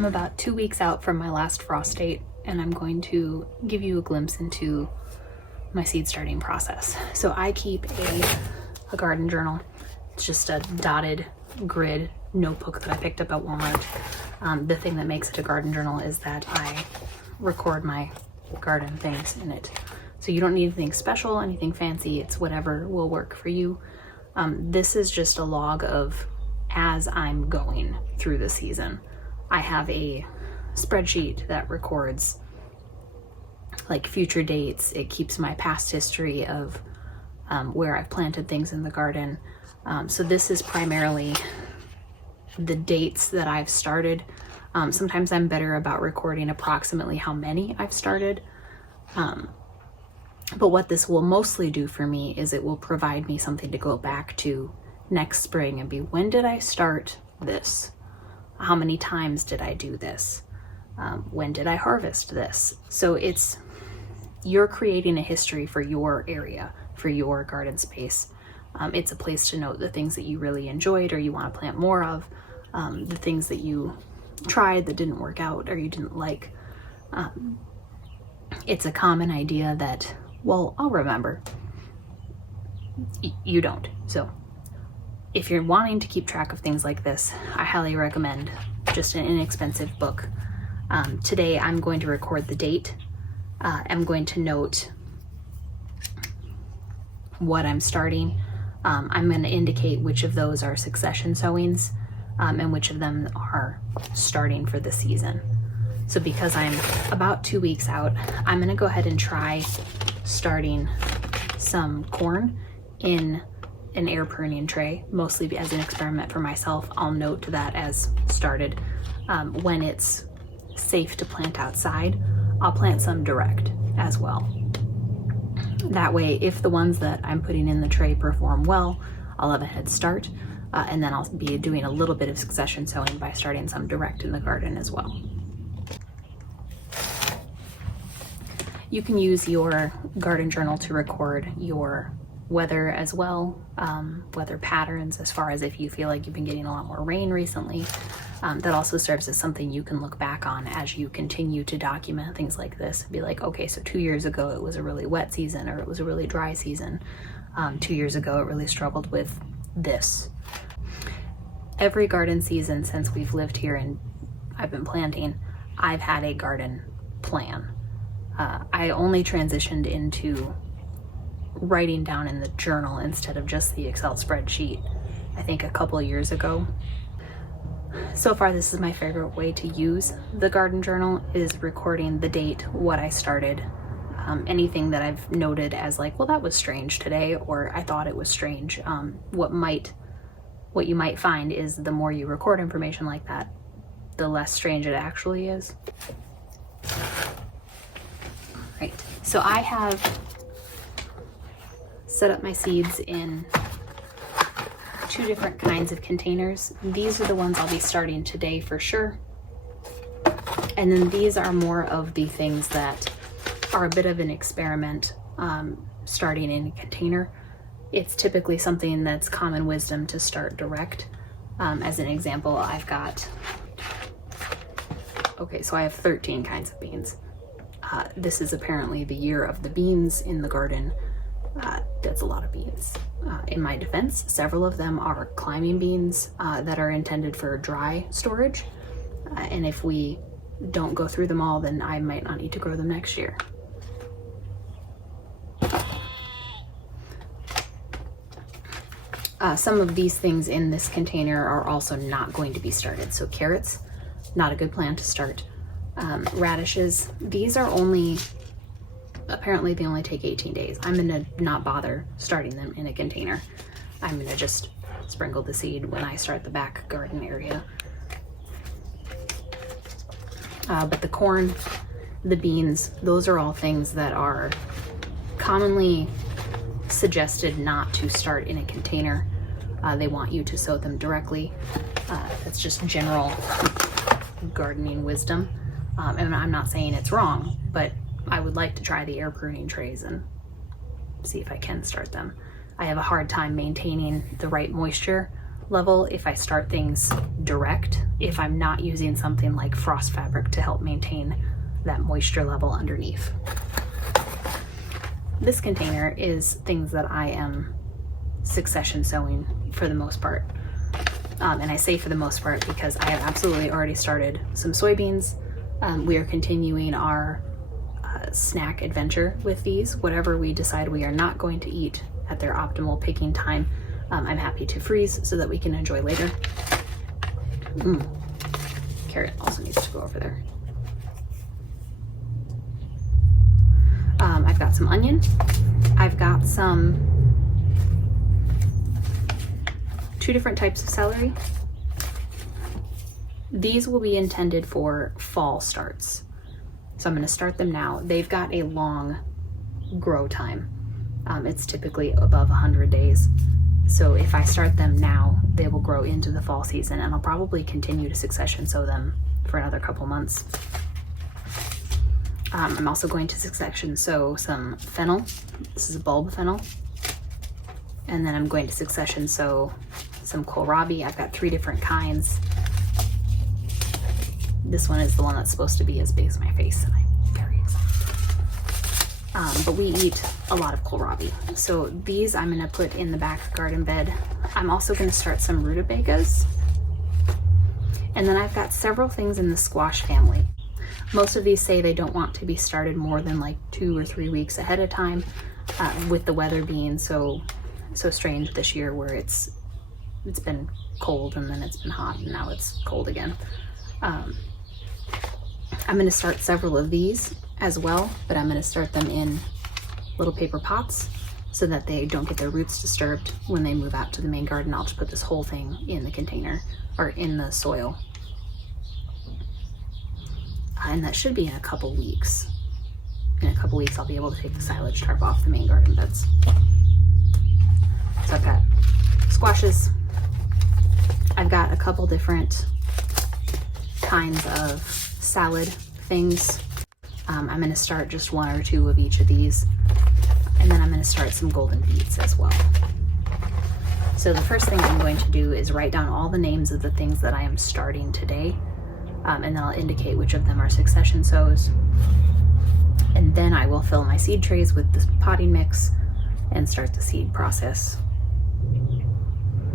I'm about 2 weeks out from my last frost date, and I'm going to give you a glimpse into my seed starting process. So I keep a garden journal. It's just a dotted grid notebook that I picked up at Walmart. The thing that makes it a garden journal is that I record my garden things in it. So you don't need anything special, anything fancy. It's whatever will work for you. This is just a log of as I'm going through the season. I have a spreadsheet that records like future dates. It keeps my past history of where I've planted things in the garden. So this is primarily the dates that I've started. Sometimes I'm better about recording approximately how many I've started. But what this will mostly do for me is it will provide me something to go back to next spring and be, when did I start this? How many times did I do this? When did I harvest this? So you're creating a history for your area, for your garden space. It's a place to note the things that you really enjoyed or you want to plant more of, the things that you tried that didn't work out or you didn't like. It's a common idea that, well, I'll remember. You don't. So if you're wanting to keep track of things like this, I highly recommend just an inexpensive book. Today I'm going to record the date. I'm going to note what I'm starting. I'm going to indicate which of those are succession sowings and which of them are starting for the season. So because I'm about 2 weeks out, I'm going to go ahead and try starting some corn in an air pruning tray, mostly as an experiment for myself. I'll note that as started. When it's safe to plant outside, I'll plant some direct as well. That way, if the ones that I'm putting in the tray perform well, I'll have a head start, and then I'll be doing a little bit of succession sowing by starting some direct in the garden as well. You can use your garden journal to record your weather as well, weather patterns, as far as if you feel like you've been getting a lot more rain recently. That also serves as something you can look back on as you continue to document things like this. Be like, okay, so 2 years ago it was a really wet season, or it was a really dry season. 2 years ago it really struggled with this. Every garden season since we've lived here and I've been planting, I've had a garden plan. I only transitioned into writing down in the journal instead of just the Excel spreadsheet, I think a couple of years ago. So far, this is my favorite way to use the garden journal, is recording the date, what I started, anything that I've noted as like, well, that was strange today, or I thought it was strange. What you might find is the more you record information like that, the less strange it actually is. Right, so I have set up my seeds in 2 different kinds of containers. These are the ones I'll be starting today for sure. And then these are more of the things that are a bit of an experiment, starting in a container. It's typically something that's common wisdom to start direct. As an example, I've got, okay, so I have 13 kinds of beans. This is apparently the year of the beans in the garden. That's a lot of beans. In my defense, several of them are climbing beans that are intended for dry storage. And if we don't go through them all, then I might not need to grow them next year. Some of these things in this container are also not going to be started. So carrots, not a good plan to start. Radishes, these are apparently they only take 18 days. I'm gonna not bother starting them in a container. I'm gonna just sprinkle the seed when I start the back garden area. But the corn, the beans, those are all things that are commonly suggested not to start in a container. They want you to sow them directly. That's just general gardening wisdom. And I'm not saying it's wrong, but I would like to try the air pruning trays and see if I can start them. I have a hard time maintaining the right moisture level if I start things direct, if I'm not using something like frost fabric to help maintain that moisture level underneath. This container is things that I am succession sowing for the most part. And I say for the most part because I have absolutely already started some soybeans. We are continuing our snack adventure with these. Whatever we decide we are not going to eat at their optimal picking time, I'm happy to freeze so that we can enjoy later. Carrot also needs to go over there. I've got some onion. I've got some 2 different types of celery. These will be intended for fall starts. So I'm going to start them now. They've got a long grow time. It's typically above 100 days. So if I start them now, they will grow into the fall season, and I'll probably continue to succession sow them for another couple months. I'm also going to succession sow some fennel. This is bulb fennel. And then I'm going to succession sow some kohlrabi. I've got 3 different kinds. This one is the one that's supposed to be as big as my face, and I'm very excited. But we eat a lot of kohlrabi. So these I'm gonna put in the back garden bed. I'm also gonna start some rutabagas. And then I've got several things in the squash family. Most of these say they don't want to be started more than like 2 or 3 weeks ahead of time, with the weather being so strange this year, where it's been cold and then it's been hot and now it's cold again. I'm going to start several of these as well, but I'm going to start them in little paper pots so that they don't get their roots disturbed when they move out to the main garden. I'll just put this whole thing in the container or in the soil. And that should be in a couple weeks. In a couple weeks, I'll be able to take the silage tarp off the main garden beds. So I've got squashes. I've got a couple different kinds of salad things. I'm going to start just 1 or 2 of each of these, and then I'm going to start some golden beets as well. So the first thing I'm going to do is write down all the names of the things that I am starting today, and then I'll indicate which of them are succession sows. And then I will fill my seed trays with the potting mix and start the seed process.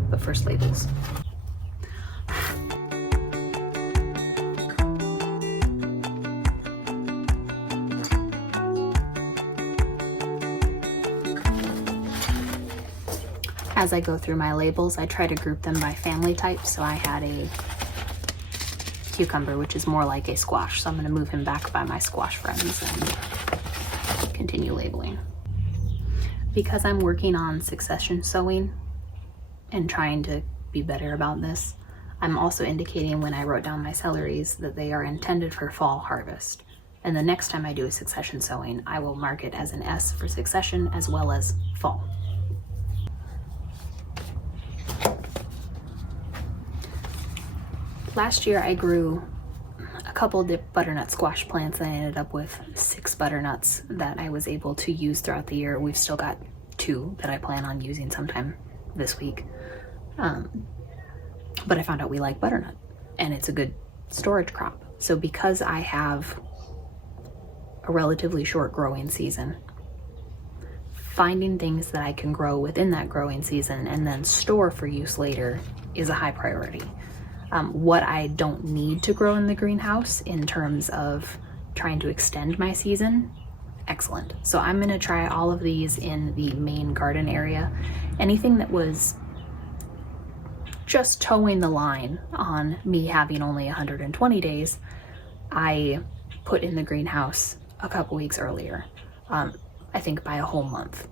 But first, labels. As I go through my labels, I try to group them by family type. So I had a cucumber, which is more like a squash. So I'm going to move him back by my squash friends and continue labeling. Because I'm working on succession sowing and trying to be better about this, I'm also indicating when I wrote down my celeries that they are intended for fall harvest. And the next time I do a succession sowing, I will mark it as an S for succession as well as fall. Last year I grew a couple of butternut squash plants and I ended up with 6 butternuts that I was able to use throughout the year. We've still got 2 that I plan on using sometime this week. But I found out we like butternut and it's a good storage crop. So because I have a relatively short growing season, finding things that I can grow within that growing season and then store for use later is a high priority. What I don't need to grow in the greenhouse in terms of trying to extend my season, excellent. So I'm going to try all of these in the main garden area. Anything that was just towing the line on me having only 120 days, I put in the greenhouse a couple weeks earlier, I think by a whole month.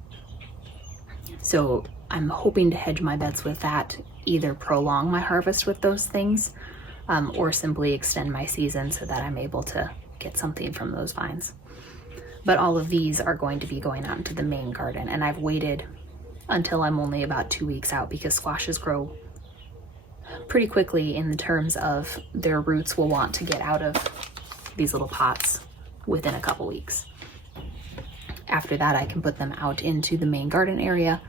So I'm hoping to hedge my bets with that, either prolong my harvest with those things, or simply extend my season so that I'm able to get something from those vines. But all of these are going to be going out into the main garden, and I've waited until I'm only about 2 weeks out because squashes grow pretty quickly in the terms of their roots will want to get out of these little pots within a couple weeks. After that, I can put them out into the main garden area,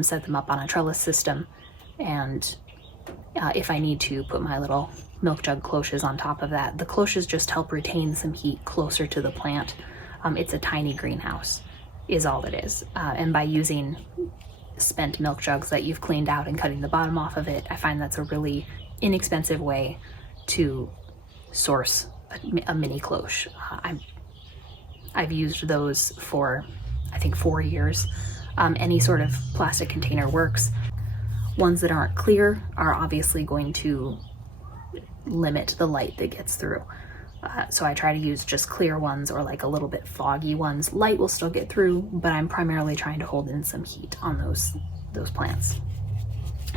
set them up on a trellis system, and if I need to put my little milk jug cloches on top of that. The cloches just help retain some heat closer to the plant. It's a tiny greenhouse is all it is. And by using spent milk jugs that you've cleaned out and cutting the bottom off of it, I find that's a really inexpensive way to source a mini cloche. I've used those for, I think, 4 years. Any sort of plastic container works. Ones that aren't clear are obviously going to limit the light that gets through. So I try to use just clear ones or like a little bit foggy ones. Light will still get through, but I'm primarily trying to hold in some heat on those plants.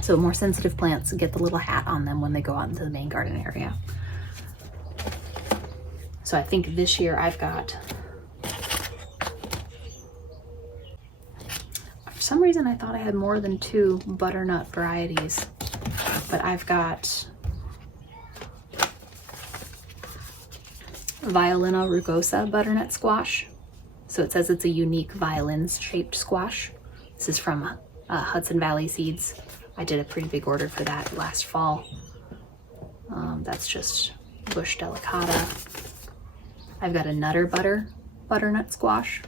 So more sensitive plants get the little hat on them when they go out into the main garden area. So I think this year I've got, for some reason I thought I had more than 2 butternut varieties, but I've got Violina rugosa butternut squash. So it says it's a unique violin-shaped squash. This is from Hudson Valley Seeds. I did a pretty big order for that last fall. That's just bush delicata. I've got a Nutter butternut squash.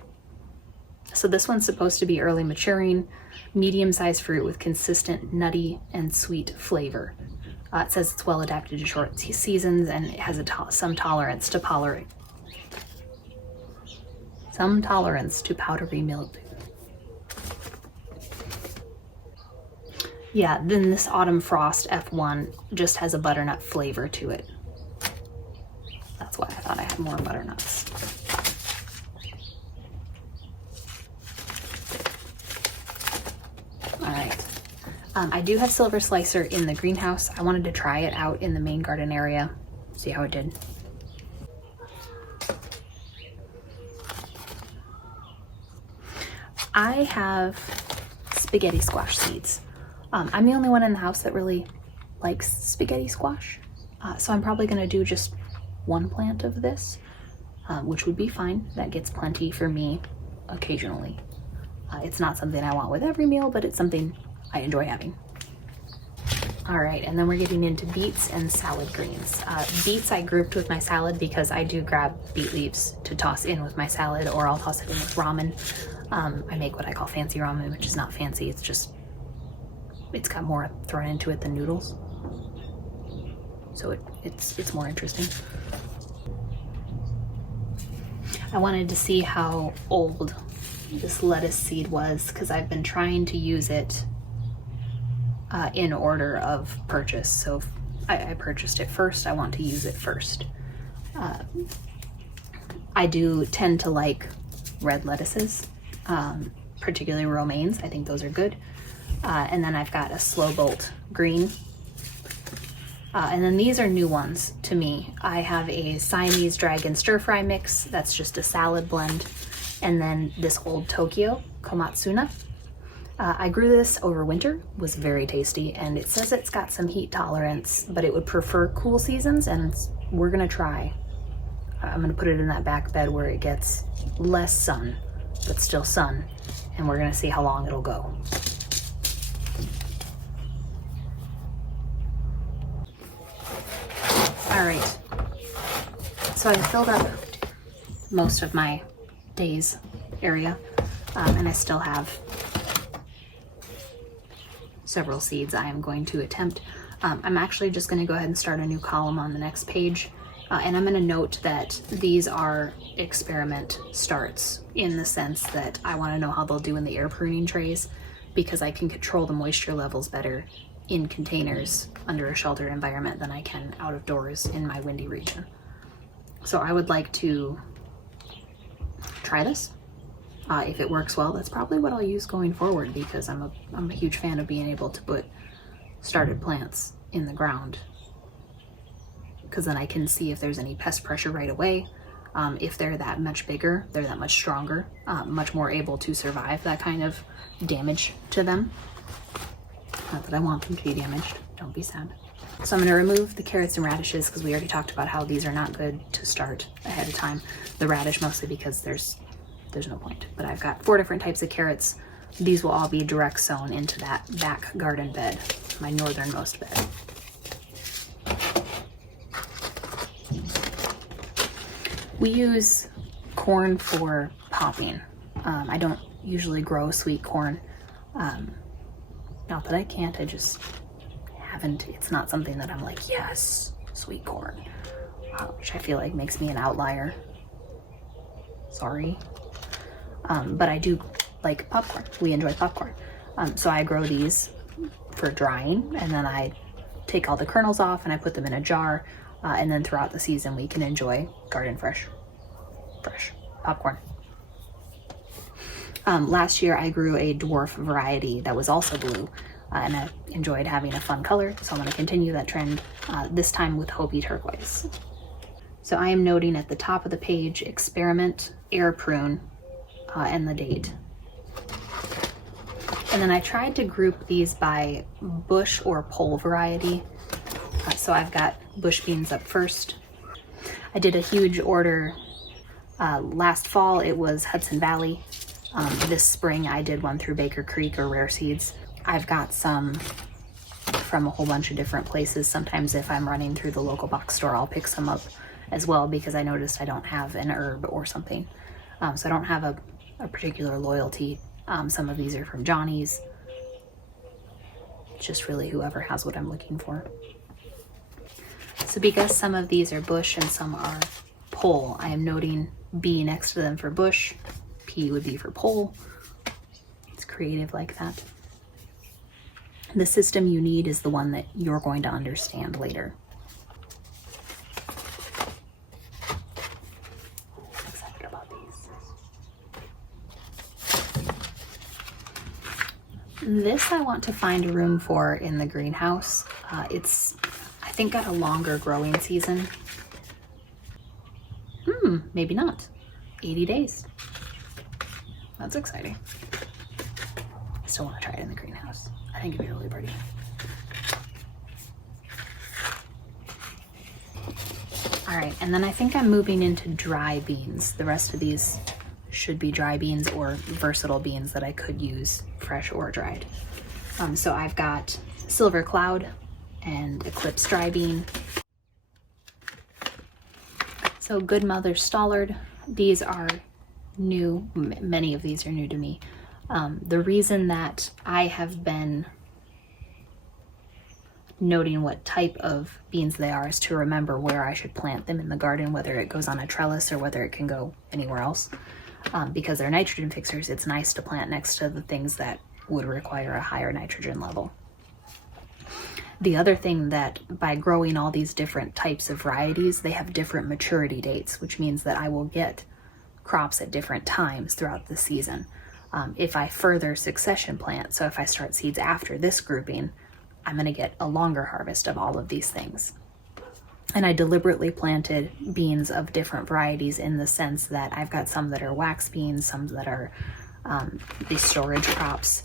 So this one's supposed to be early maturing, medium-sized fruit with consistent nutty and sweet flavor. It says it's well adapted to short seasons and it has some tolerance to powdery mildew. Yeah, then this Autumn Frost F1 just has a butternut flavor to it. That's why I thought I had more butternuts. All right. I do have Silver Slicer in the greenhouse. I wanted to try it out in the main garden area, see how it did. I have spaghetti squash seeds. I'm the only one in the house that really likes spaghetti squash, so I'm probably going to do just 1 plant of this, which would be fine. That gets plenty for me occasionally. It's not something I want with every meal, but it's something I enjoy having. All right, and then we're getting into beets and salad greens. Beets I grouped with my salad because I do grab beet leaves to toss in with my salad, or I'll toss it in with ramen. I make what I call fancy ramen, which is not fancy. It's got more thrown into it than noodles. So it's more interesting. I wanted to see how old this lettuce seed was because I've been trying to use it in order of purchase. So if I purchased it first, I want to use it first. I do tend to like red lettuces, particularly romaines. I think those are good. And then I've got a slow bolt green. And then these are new ones to me. I have a Siamese dragon stir fry mix. That's just a salad blend. And then this Old Tokyo Komatsuna. I grew this over winter, was very tasty, and it says it's got some heat tolerance, but it would prefer cool seasons, and we're gonna try. I'm gonna put it in that back bed where it gets less sun, but still sun, and we're gonna see how long it'll go. All right, so I've filled up most of my days area, and I still have several seeds I am going to attempt. I'm actually just going to go ahead and start a new column on the next page, and I'm going to note that these are experiment starts in the sense that I want to know how they'll do in the air pruning trays, because I can control the moisture levels better in containers under a sheltered environment than I can out of doors in my windy region. So I would like to try this. If it works well, that's probably what I'll use going forward, because I'm a huge fan of being able to put started plants in the ground, because then I can see if there's any pest pressure right away. If they're that much bigger, they're that much stronger, much more able to survive that kind of damage to them. Not that I want them to be damaged, don't be sad. So I'm going to remove the carrots and radishes because we already talked about how these are not good to start ahead of time. The radish mostly because there's no point. But I've got 4 different types of carrots. These will all be direct sown into that back garden bed, my northernmost bed. We use corn for popping. I don't usually grow sweet corn. Not that I can't, I just haven't. It's not something that I'm like, yes, sweet corn, which I feel like makes me an outlier. Sorry. But I do like popcorn. We enjoy popcorn. So I grow these for drying, and then I take all the kernels off and I put them in a jar, and then throughout the season we can enjoy garden fresh popcorn. Last year I grew a dwarf variety that was also blue, and I enjoyed having a fun color, so I'm going to continue that trend, this time with Hopi turquoise. So I am noting at the top of the page, experiment, air prune, and the date. And then I tried to group these by bush or pole variety. So I've got bush beans up first. I did a huge order last fall. It was Hudson Valley. This spring I did one through Baker Creek or Rare Seeds. I've got some from a whole bunch of different places. Sometimes if I'm running through the local box store, I'll pick some up as well, because I noticed I don't have an herb or something. So I don't have a particular loyalty. Some of these are from Johnny's. It's just really whoever has what I'm looking for. So because some of these are bush and some are pole, I am noting B next to them for bush. P would be for pole. It's creative like that. The system you need is the one that you're going to understand later. I'm excited about these. This I want to find a room for in the greenhouse. It's, I think, got a longer growing season. Maybe not. 80 days. That's exciting. I still want to try it in the greenhouse. I think it'd be really pretty. All right, and then I think I'm moving into dry beans. The rest of these should be dry beans or versatile beans that I could use fresh or dried. So I've got Silver Cloud and Eclipse dry bean. So Good Mother Stallard. These are new. Many of these are new to me. The reason that I have been noting what type of beans they are is to remember where I should plant them in the garden, whether it goes on a trellis or whether it can go anywhere else. Because they're nitrogen fixers, it's nice to plant next to the things that would require a higher nitrogen level. The other thing that by growing all these different types of varieties, they have different maturity dates, which means that I will get crops at different times throughout the season. If I further succession plant, so if I start seeds after this grouping, I'm going to get a longer harvest of all of these things. And I deliberately planted beans of different varieties in the sense that I've got some that are wax beans, some that are these storage crops,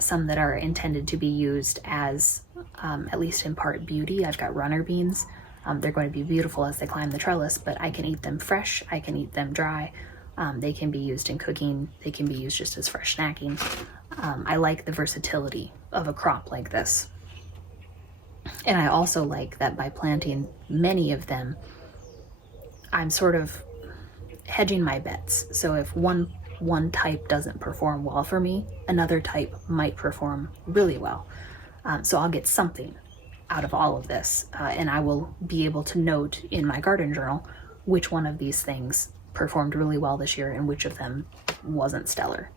some that are intended to be used as, at least in part, beauty. I've got runner beans. They're going to be beautiful as they climb the trellis, but I can eat them fresh, I can eat them dry. They can be used in cooking, they can be used just as fresh snacking. I like the versatility of a crop like this. And I also like that by planting many of them, I'm sort of hedging my bets. So if one type doesn't perform well for me, another type might perform really well. So I'll get something out of all of this, and I will be able to note in my garden journal which one of these things performed really well this year and which of them wasn't stellar.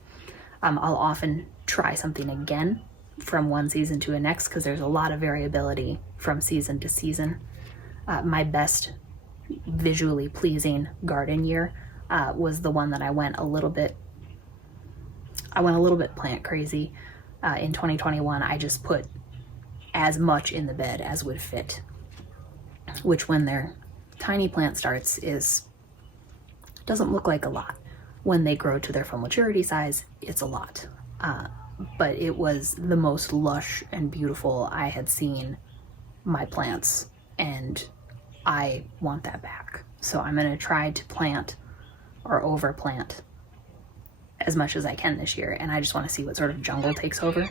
I'll often try something again from one season to the next because there's a lot of variability from season to season. My best visually pleasing garden year was the one that I went a little bit plant crazy. In 2021, I just put as much in the bed as would fit, which when their tiny plant starts doesn't look like a lot. When they grow to their full maturity size, it's a lot. But it was the most lush and beautiful I had seen my plants, and I want that back. So I'm going to try to plant or overplant as much as I can this year, and I just want to see what sort of jungle takes over.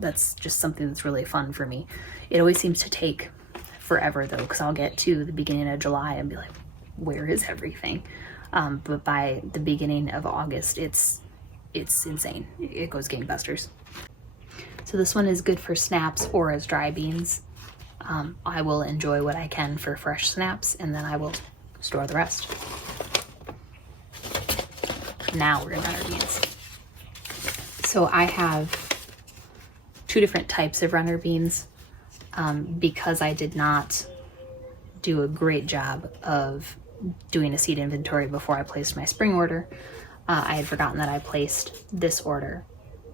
That's just something that's really fun for me. It always seems to take forever though, because I'll get to the beginning of July and be like, where is everything? But by the beginning of August, it's insane. It goes gangbusters. So this one is good for snaps or as dry beans. I will enjoy what I can for fresh snaps, and then I will store the rest. Now we're gonna run our beans. So I have 2 different types of runner beans because I did not do a great job of doing a seed inventory before I placed my spring order. I had forgotten that I placed this order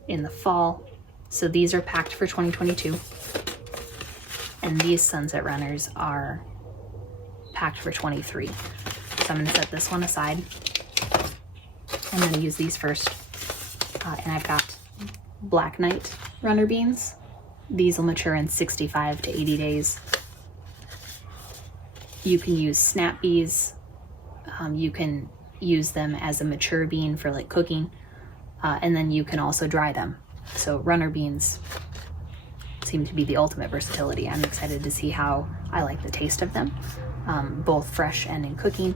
in the fall. So these are packed for 2022. And these Sunset Runners are packed for 23. So I'm gonna set this one aside. I'm gonna use these first. And I've got Black Knight runner beans. These will mature in 65 to 80 days. You can use snap bees. You can use them as a mature bean for like cooking. And then you can also dry them. So runner beans seem to be the ultimate versatility. I'm excited to see how I like the taste of them, both fresh and in cooking.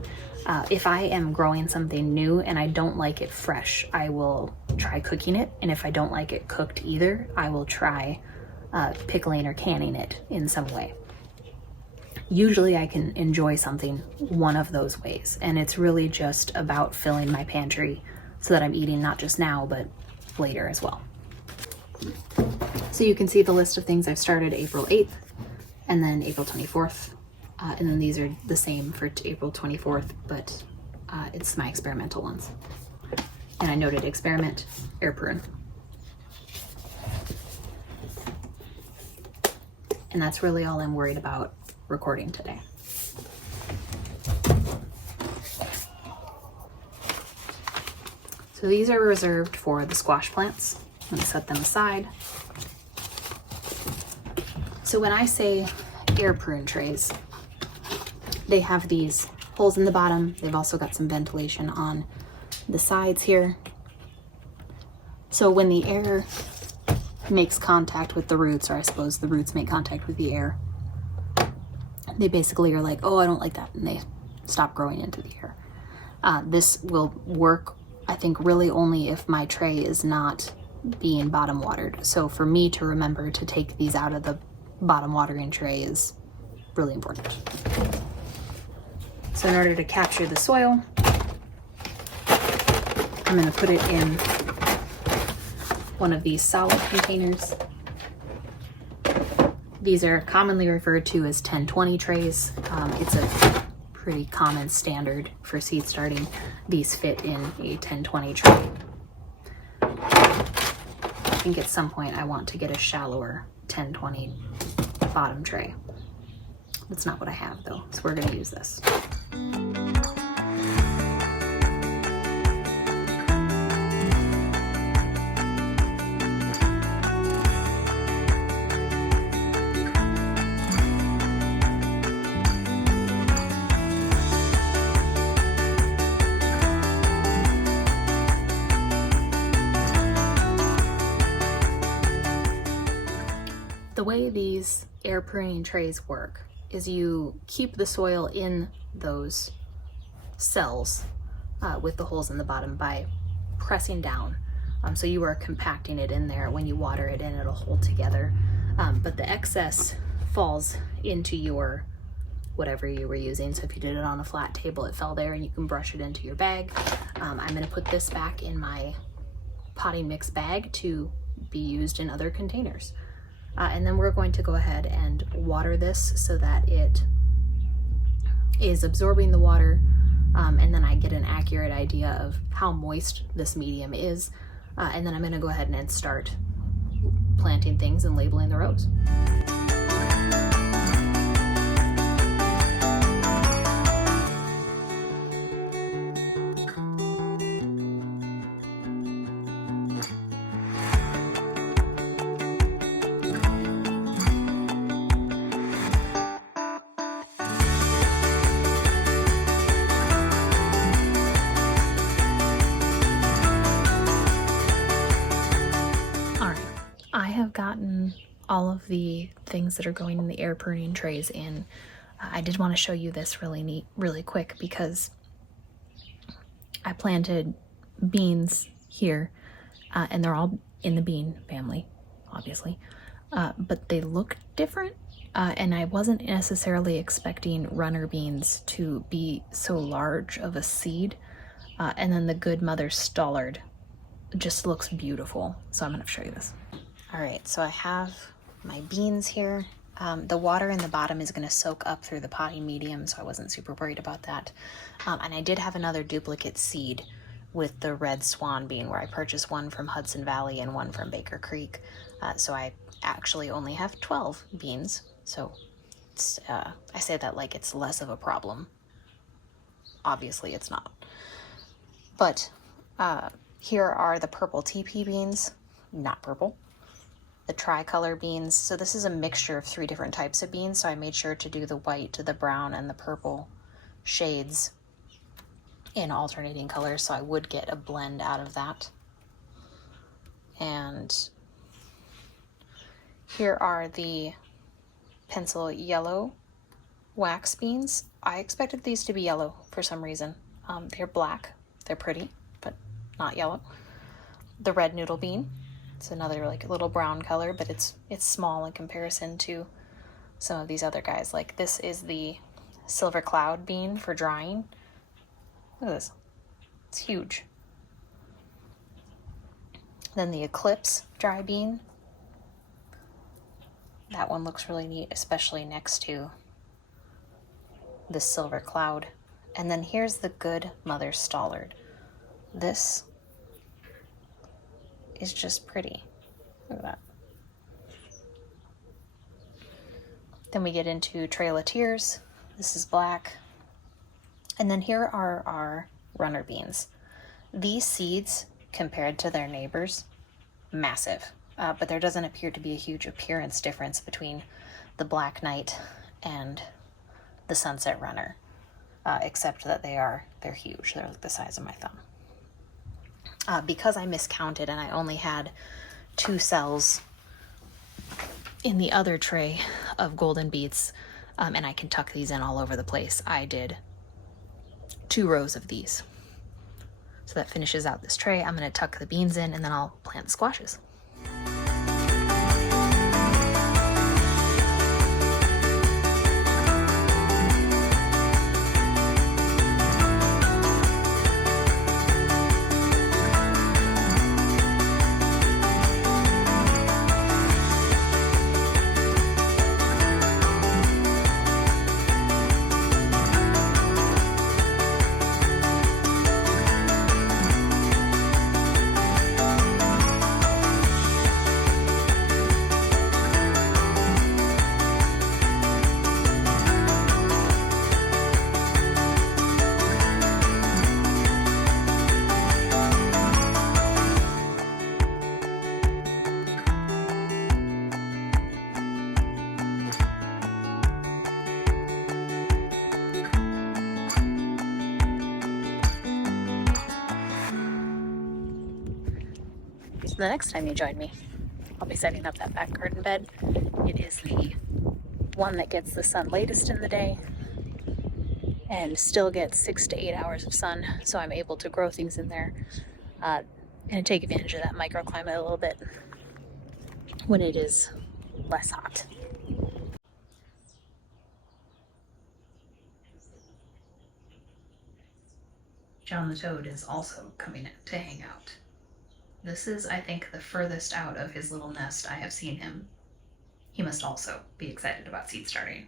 If I am growing something new and I don't like it fresh, I will try cooking it. And if I don't like it cooked either, I will try pickling or canning it in some way. Usually I can enjoy something one of those ways, and it's really just about filling my pantry so that I'm eating not just now, but later as well. So you can see the list of things I've started April 8th and then April 24th. And then these are the same for April 24th, but it's my experimental ones. And I noted experiment, air prune. And that's really all I'm worried about recording today. So these are reserved for the squash plants. I'm gonna set them aside. So when I say air prune trays, they have these holes in the bottom. They've also got some ventilation on the sides here. So when the air makes contact with the roots, or I suppose the roots make contact with the air, they basically are like, oh, I don't like that, and they stop growing into the air. This will work, I think, really only if my tray is not being bottom watered. So for me to remember to take these out of the bottom watering tray is really important. So in order to capture the soil, I'm going to put it in one of these solid containers. These are commonly referred to as 10-20 trays. It's a pretty common standard for seed starting. These fit in a 10-20 tray. I think at some point I want to get a shallower 10-20 bottom tray. That's not what I have though, so we're going to use this. The way these air pruning trays work is you keep the soil in those cells with the holes in the bottom by pressing down. So you are compacting it in there. When you water it in, it'll hold together. But the excess falls into your whatever you were using. So if you did it on a flat table, it fell there and you can brush it into your bag. I'm gonna put this back in my potting mix bag to be used in other containers. And then we're going to go ahead and water this so that it is absorbing the water, and then I get an accurate idea of how moist this medium is. And then I'm going to go ahead and start planting things and labeling the rows. I have gotten all of the things that are going in the air pruning trays in. I did want to show you this really quick, because I planted beans here, and they're all in the bean family, obviously, but they look different, and I wasn't necessarily expecting runner beans to be so large of a seed, and then the good mother Stallard just looks beautiful. So I'm going to show you this. All right, so I have my beans here. The water in the bottom is going to soak up through the potting medium, so I wasn't super worried about that. And I did have another duplicate seed with the red swan bean, where I purchased one from Hudson Valley and one from Baker Creek. So I actually only have 12 beans. So it's, I say that like it's less of a problem. Obviously it's not. But here are the purple TP beans, not purple. The tricolor beans. So this is a mixture of 3 different types of beans. So I made sure to do the white, the brown, and the purple shades in alternating colors, so I would get a blend out of that. And here are the pencil yellow wax beans. I expected these to be yellow for some reason. They're black. They're pretty, but not yellow. The red noodle bean. It's another like little brown color, but it's small in comparison to some of these other guys. Like this is the silver cloud bean for drying. Look at this. It's huge. Then the eclipse dry bean. That one looks really neat, especially next to the silver cloud. And then here's the good mother Stallard. This is just pretty. Look at that. Then we get into Trail of Tears. This is black. And then here are our runner beans. These seeds, compared to their neighbors, massive. But there doesn't appear to be a huge appearance difference between the Black Knight and the Sunset Runner, except that they're huge. They're like the size of my thumb. Because I miscounted and I only had 2 cells in the other tray of golden beets, and I can tuck these in all over the place, I did 2 rows of these. So that finishes out this tray. I'm going to tuck the beans in, and then I'll plant the squashes. The next time you join me, I'll be setting up that back garden bed. It is the one that gets the sun latest in the day and still gets 6 to 8 hours of sun, so I'm able to grow things in there and take advantage of that microclimate a little bit when it is less hot. John the Toad is also coming in to hang out. This is, I think, the furthest out of his little nest I have seen him. He must also be excited about seed starting.